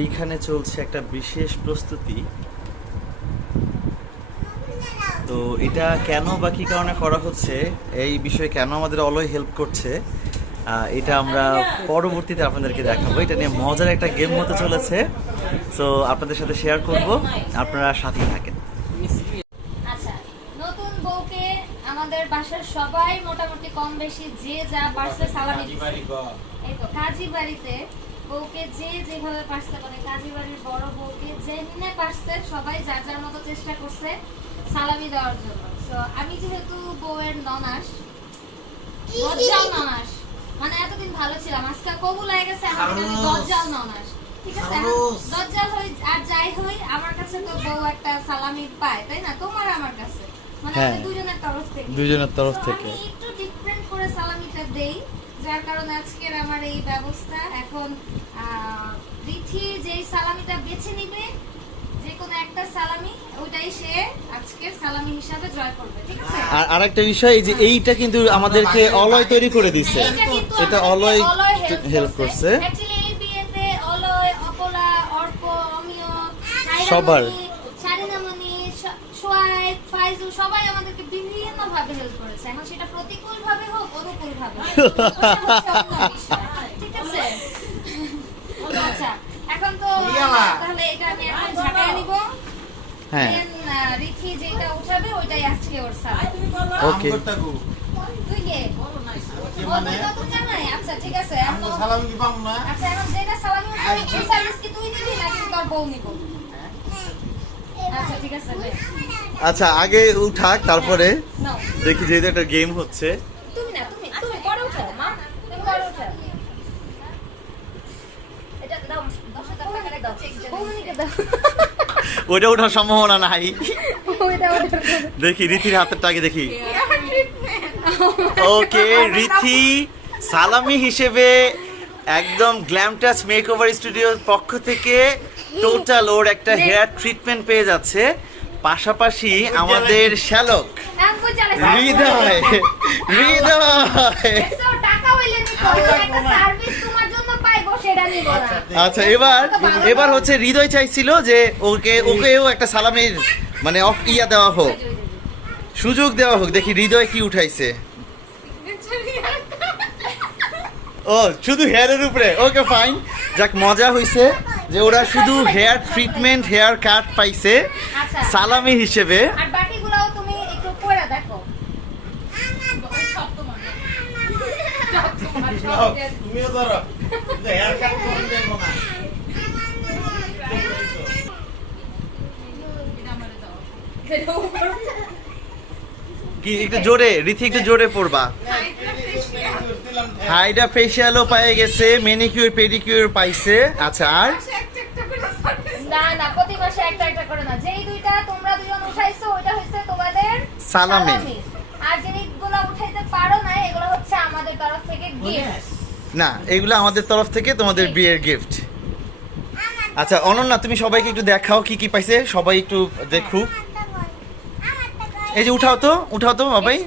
এইখানে চলছে একটা বিশেষ প্রস্তুতি। তো এটা কেন বা কী কারণে করা হচ্ছে, এই বিষয়ে কেন আমাদের অলওয়েজ হেল্প করছে, এটা আমরা পরবর্তীতে আপনাদেরকে দেখাবো। এটা নিয়ে মজার একটা গেম হতে চলেছে, সো আপনাদের সাথে শেয়ার করব, আপনারা সাথেই থাকেন। আচ্ছা, নতুন বউকে আমাদের বাসার সবাই মোটামুটি কম বেশি যে যা পারছে সালামি দিচ্ছে। এই তো কাজী বাড়িতে বউকে যে যেভাবে পারছে, মানে কাজী বাড়ির বড় বউকে যেমনে পারছে সবাই যার যার মতো চেষ্টা করছে সালামি দেওয়ার জন্য। তো আমি যেহেতু বউয়ের ননাস, দজ্জাল ননাস, মানে এতদিন ভালো ছিলাম, আজকে কবুল হয়ে গেছে আমি দজ্জাল ননাস, ঠিক আছে? দজ্জাল হই আর যাই হই, আমার কাছে তো বউ একটা সালামি পায়, তাই না? তোমার আমার কাছে মানে হ্যাঁ, দুজনের তরফ থেকে আমি একটু ডিফারেন্ট করে সালামিটা দেই, যার কারণে আজকের আমার এই ব্যবস্থা। এখন রিথি যেই সালামিটা বেছে নিবে, যে কোনো একটা সালামি, ওইটাই সে আজকের সালামি হিসাবে জয় করবে, ঠিক আছে? আর আরেকটা বিষয়, এই যে এইটা কিন্তু আমাদেরকে অলয় তৈরি করে দিছে, এটা অলয় হেল্প করছে অ্যাকচুয়ালি এই বিয়েতে অলয়, অপলা, অর্ক, অমিয়, সবার শারিনামণি, সোয়াইব, ফাইজুল সবাই আমাদেরকে বিভিন্ন ভাবে হেল্প করেছে। এখন সেটা প্রতিকূল ভাবে হোক, অনুকূল ভাবে হোক, ঠিক আছে? আচ্ছা, এখন তো তাহলে এটা আমি এখন ঝাঁকায় নিব। হ্যাঁ, রিথি যেটা উঠাবে ওইটাই আজকে ওর সালামি। ওকে, তুই কে মানে তো জানাই। আচ্ছা ঠিক আছে, এখন সালামি কি পাবো না? আচ্ছা, এখন যেটা সালামি উঠাবে এই সার্ভিস কি তুই দিবি নাকি তোর বউ নিব? আচ্ছা ঠিক আছে, আচ্ছা আগে উঠাক, তারপরে নাও। দেখি, যেহেতু একটা গেম হচ্ছে। তুমি না, তুমি তুমি পরে উঠাও মা, তুমি পরে উঠাও। এটা দাও, 10,000 টাকা দাও, বউনিকে দাও। ওইটা ওঠার সম্ভাবনা নাই। ওইটা ওটা দেখি রিথির হাতেরটা আগে দেখি। ওকে, রিথি সালামি হিসেবে একদম গ্ল্যাম টাচ মেকওভার স্টুডিওর পক্ষ থেকে টোটাল ওর একটা হেয়ার ট্রিটমেন্ট পেয়ে যাচ্ছে। পাশাপাশি আমাদের শ্যালক হৃদয় টাকা হইলে একটা সার্ভিস তোমার জন্য পাইবো, সেটা নিব না। আচ্ছা, এবার হচ্ছে হৃদয় চাইছিল যে ওকেও একটা সালামির মানে ইয়া দেওয়া হোক, সুযোগ দেওয়া হোক। দেখি হৃদয় কি উঠাইছে। ও শুধু হেয়ারের উপরে, ওকে ফাইন, যাক মজা হইছে যে ওরা শুধু হেয়ার ট্রিটমেন্ট, হেয়ার কাট পাইছে সালামি হিসেবে। আর বাকিগুলোও তুমি একটু পরে দেখো। তুমিও ধরো, হেয়ার কাট করে দেবো না। কি একটু জোরে রিথি, একটু জোরে পড়বা। হাইড্রা ফেশিয়ালও পেয়ে গেছে, ম্যানিকিউর পেডিকিউর পাইছে। আচ্ছা, আর না না, প্রতি মাসে একটা একটা করে না, যেই দুইটা তোমরা দুজন উঠাইছো ওইটা হচ্ছে তোমাদের সালামি, আর যেগুলো উঠাইতে পারো না এগুলো হচ্ছে আমাদের তরফ থেকে গিফট। না এগুলো আমাদের তরফ থেকে তোমাদের বিয়ের গিফট। আচ্ছা অনন্যা, তুমি সবাইকে একটু দেখাও কি কি পাইছে, সবাই একটু দেখুক। এই যে উঠাও তো সবাই।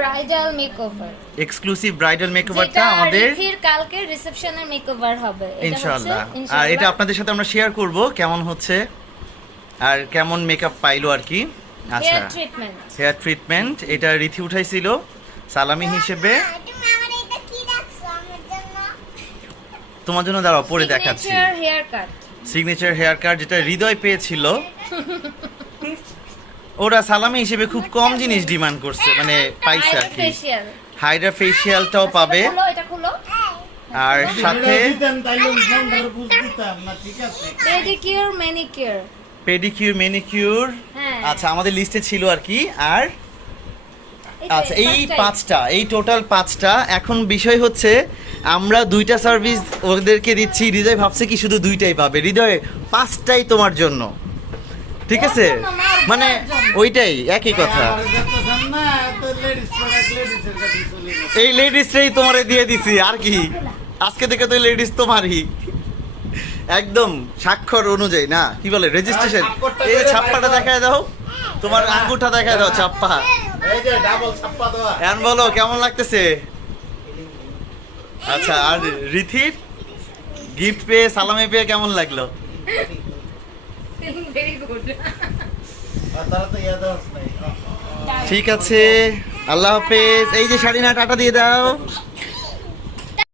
ব্রাইডাল মেকওভার, এক্সক্লুসিভ ব্রাইডাল মেকওভারটা আমাদের রিথির কালকে রিসেপশনের মেকওভার হবে ইনশাআল্লাহ। আর এটা আপনাদের সাথে আমরা শেয়ার করব কেমন হচ্ছে আর কেমন মেকআপ পাইলো আর কি। আচ্ছা, হেয়ার ট্রিটমেন্ট এটা রিথি উঠাইছিল সালামি হিসেবে। তোমার জন্য দাঁড়াও পরে দেখাচ্ছি। সিগনেচার হেয়ার কাট যেটা হৃদয় পেয়েছিল। ওরা সালামি হিসেবে খুব কম জিনিস ডিমান্ড করছে, মানে পাইছে আর কি। হাইড্রা ফেশিয়ালটাও পাবে, আর সাথে পেডিকিউর ম্যানিকিউর। আচ্ছা, আমাদের লিস্টে ছিল আর কি। আর আচ্ছা, এই পাঁচটা, এই টোটাল পাঁচটা। এখন বিষয় হচ্ছে আমরা দুইটা সার্ভিস ওদেরকে দিচ্ছি, হৃদয় ভাবছে কি শুধু দুইটাই পাবে। হৃদয় পাঁচটাই তোমার জন্য, ঠিক আছে? মানে ওইটাই একই কথা। এই লেডিসটাই তোমারে দিয়ে দিছি, আর কি আজকে থেকে তো লেডিস তোমারই একদম স্বাক্ষর অনুযায়ী, না কি বলে রেজিস্ট্রেশন। এই ছাপ্পাটা দেখায় দাও, তোমার আঙ্গুঠটা দেখায় দাও, ছাপ্পা। এই যে ডাবল ছাপ্পা দেওয়া। এখন বলো কেমন লাগতেছে? আচ্ছা, আর রিথির গিফট পেয়ে সালামি পেয়ে কেমন লাগলো? Very good. আর তারা তো ইয়াদ নাই। ঠিক আছে, আল্লাহ হাফেজ। এই যে শাড়ি না, টাটা দিয়ে দাও।